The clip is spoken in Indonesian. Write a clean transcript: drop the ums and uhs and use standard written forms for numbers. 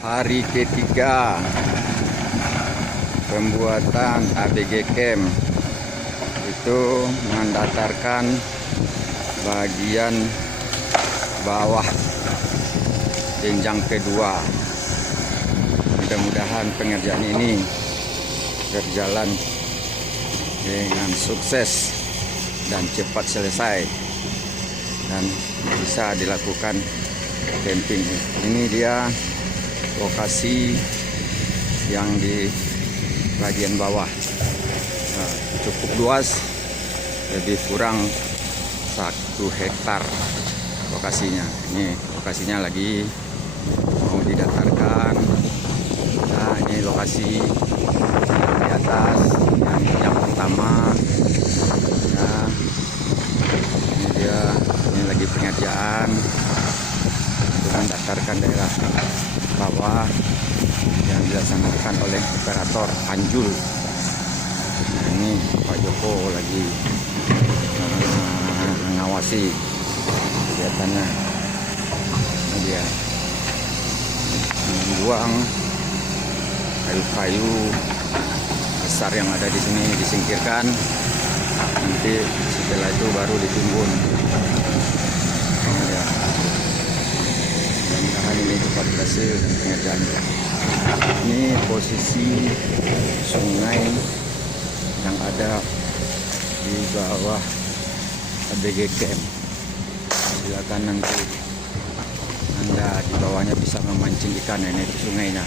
Hari ketiga pembuatan ABG Camp itu mendatarkan bagian bawah jenjang kedua. Mudah-mudahan pengerjaan ini berjalan dengan sukses dan cepat selesai dan bisa dilakukan camping. Ini dia lokasi yang di bagian bawah, cukup luas, lebih kurang 1 hektar lokasinya. Ini lokasinya lagi mau didatarkan. Nah, ini lokasi di atas yang pertama. Nah, ini dia, ini lagi pengerjaan untuk mendatarkan daerah bawah yang dilaksanakan oleh operator Anjul. Nah, ini Pak Joko lagi mengawasi kegiatannya. Ini dia membuang kayu-kayu besar yang ada di sini, disingkirkan. Nanti setelah itu baru ditimbun. Ini dia. Mudah-mudahan ini cepat berhasil pengerjaannya. Ini posisi sungai yang ada di bawah ABG Camp. Silakan nanti Anda di bawahnya bisa memancing ikan. Ini itu sungainya.